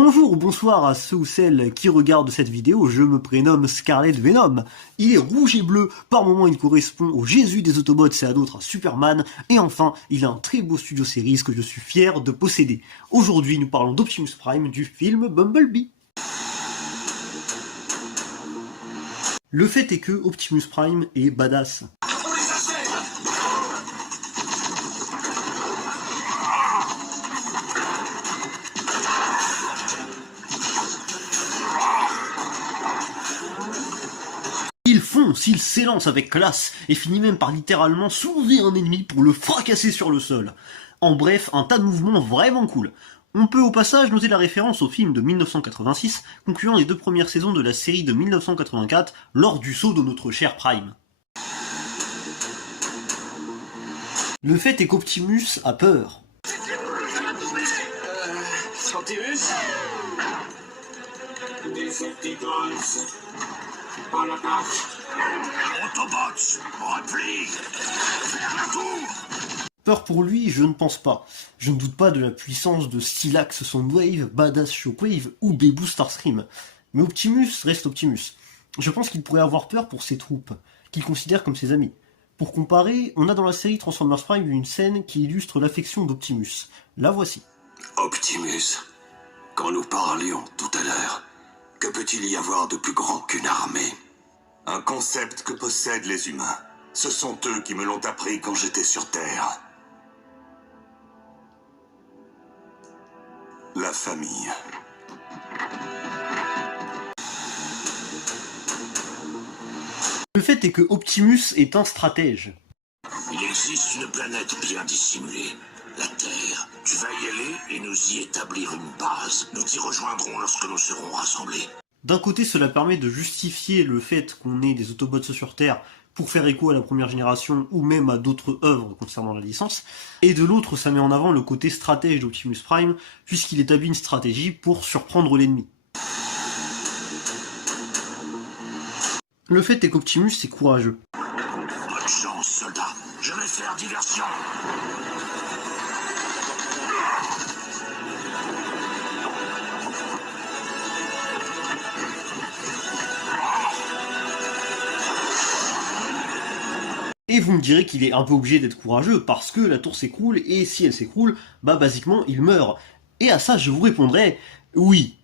Bonjour ou bonsoir à ceux ou celles qui regardent cette vidéo, je me prénomme Scarlet Venom. Il est rouge et bleu, par moments il correspond au Jésus des Autobots et à d'autres à Superman, et enfin, il a un très beau studio series que je suis fier de posséder. Aujourd'hui, nous parlons d'Optimus Prime du film Bumblebee. Le fait est que Optimus Prime est badass. Il fonce, il s'élance avec classe, et finit même par littéralement soulever un ennemi pour le fracasser sur le sol. En bref, un tas de mouvements vraiment cool. On peut au passage noter la référence au film de 1986, concluant les deux premières saisons de la série de 1984, lors du saut de notre cher Prime. Le fait est qu'Optimus a peur. Optimus Decepticons à l'attaque. Autobots, repli vers la tour. Peur pour lui, je ne pense pas. Je ne doute pas de la puissance de Stylax Soundwave, Badass Shockwave ou Bebou Starscream. Mais Optimus reste Optimus. Je pense qu'il pourrait avoir peur pour ses troupes, qu'il considère comme ses amis. Pour comparer, on a dans la série Transformers Prime une scène qui illustre l'affection d'Optimus. La voici. Optimus, quand nous parlions tout à l'heure, que peut-il y avoir de plus grand qu'une armée? Un concept que possèdent les humains. Ce sont eux qui me l'ont appris quand j'étais sur Terre. La famille. Le fait est que Optimus est un stratège. Il existe une planète bien dissimulée, la Terre. Tu vas y aller et nous y établir une base. Nous t'y rejoindrons lorsque nous serons rassemblés. D'un côté, cela permet de justifier le fait qu'on ait des Autobots sur Terre pour faire écho à la première génération ou même à d'autres œuvres concernant la licence, et de l'autre, ça met en avant le côté stratège d'Optimus Prime, puisqu'il établit une stratégie pour surprendre l'ennemi. Le fait est qu'Optimus est courageux. Bonne chance, soldat. Je vais faire diversion. Et vous me direz qu'il est un peu obligé d'être courageux, parce que la tour s'écroule, et si elle s'écroule, bah basiquement il meurt. Et à ça je vous répondrai, oui.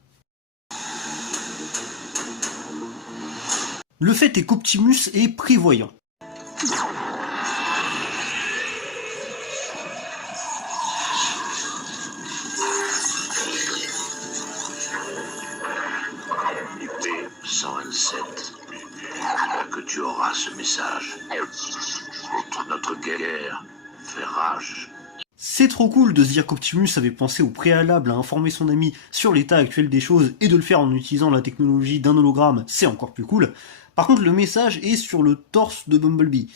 Le fait est qu'Optimus est prévoyant. Unité 127. J'espère que tu auras ce message. Notre guerre fait rage. C'est trop cool de se dire qu'Optimus avait pensé au préalable à informer son ami sur l'état actuel des choses et de le faire en utilisant la technologie d'un hologramme, c'est encore plus cool. Par contre, le message est sur le torse de Bumblebee.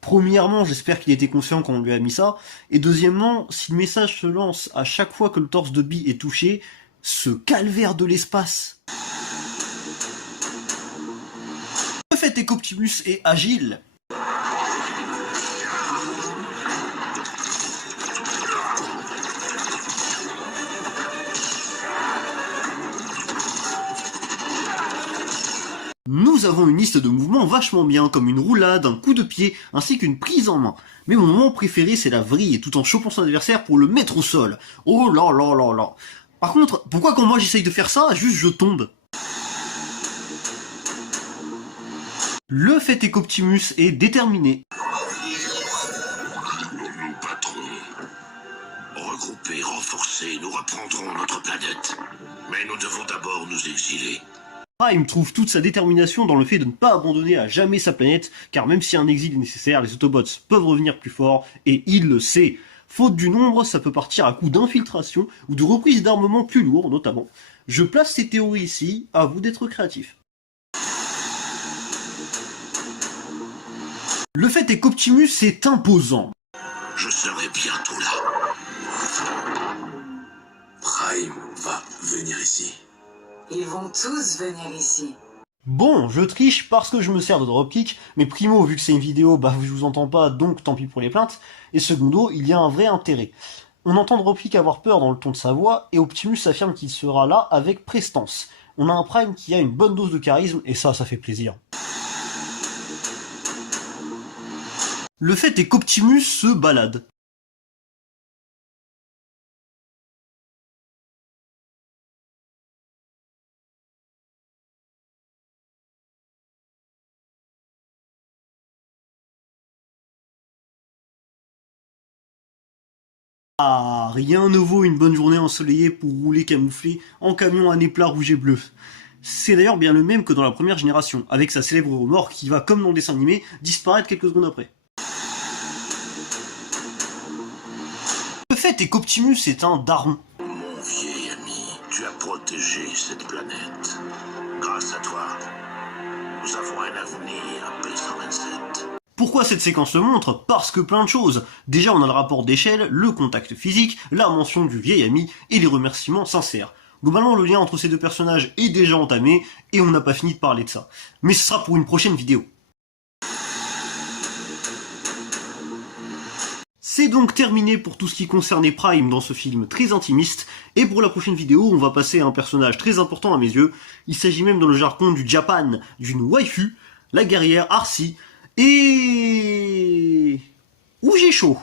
Premièrement, j'espère qu'il était conscient quand on lui a mis ça, et deuxièmement, si le message se lance à chaque fois que le torse de Bee est touché, ce calvaire de l'espace. Le fait est qu'Optimus est agile. Nous avons une liste de mouvements vachement bien, comme une roulade, un coup de pied, ainsi qu'une prise en main. Mais mon moment préféré, c'est la vrille, tout en chopant son adversaire pour le mettre au sol. Oh là là là là. Par contre, pourquoi quand moi j'essaye de faire ça, juste je tombe? Le fait est qu'Optimus est déterminé. Nous nous battrons. Regroupés, renforcés, nous reprendrons notre planète. Mais nous devons d'abord nous exiler. Prime trouve toute sa détermination dans le fait de ne pas abandonner à jamais sa planète, car même si un exil est nécessaire, les Autobots peuvent revenir plus forts, et il le sait. Faute du nombre, ça peut partir à coup d'infiltration, ou de reprise d'armement plus lourd, notamment. Je place ces théories ici, à vous d'être créatifs. Le fait est qu'Optimus est imposant. Je serai bientôt là. Prime va venir ici. Ils vont tous venir ici. Bon, je triche parce que je me sers de dropkick, mais primo, vu que c'est une vidéo, bah je vous entends pas, donc tant pis pour les plaintes, et secondo, il y a un vrai intérêt. On entend Dropkick avoir peur dans le ton de sa voix, et Optimus affirme qu'il sera là avec prestance. On a un Prime qui a une bonne dose de charisme, et ça fait plaisir. Le fait est qu'Optimus se balade. Ah, rien ne vaut une bonne journée ensoleillée pour rouler camouflé en camion à nez plat rouge et bleu. C'est d'ailleurs bien le même que dans la première génération, avec sa célèbre remorque qui va, comme dans le dessin animé, disparaître quelques secondes après. Le fait est qu'Optimus est un daron. Mon vieil ami, tu as protégé cette planète. Grâce à toi, nous avons un avenir à P127. Pourquoi cette séquence le montre? Parce que plein de choses. Déjà on a le rapport d'échelle, le contact physique, la mention du vieil ami et les remerciements sincères. Globalement le lien entre ces deux personnages est déjà entamé et on n'a pas fini de parler de ça. Mais ce sera pour une prochaine vidéo. C'est donc terminé pour tout ce qui concernait Prime dans ce film très intimiste, et pour la prochaine vidéo, on va passer à un personnage très important à mes yeux. Il s'agit même dans le jargon du Japan d'une waifu, la guerrière Arcee, et... où j'ai chaud.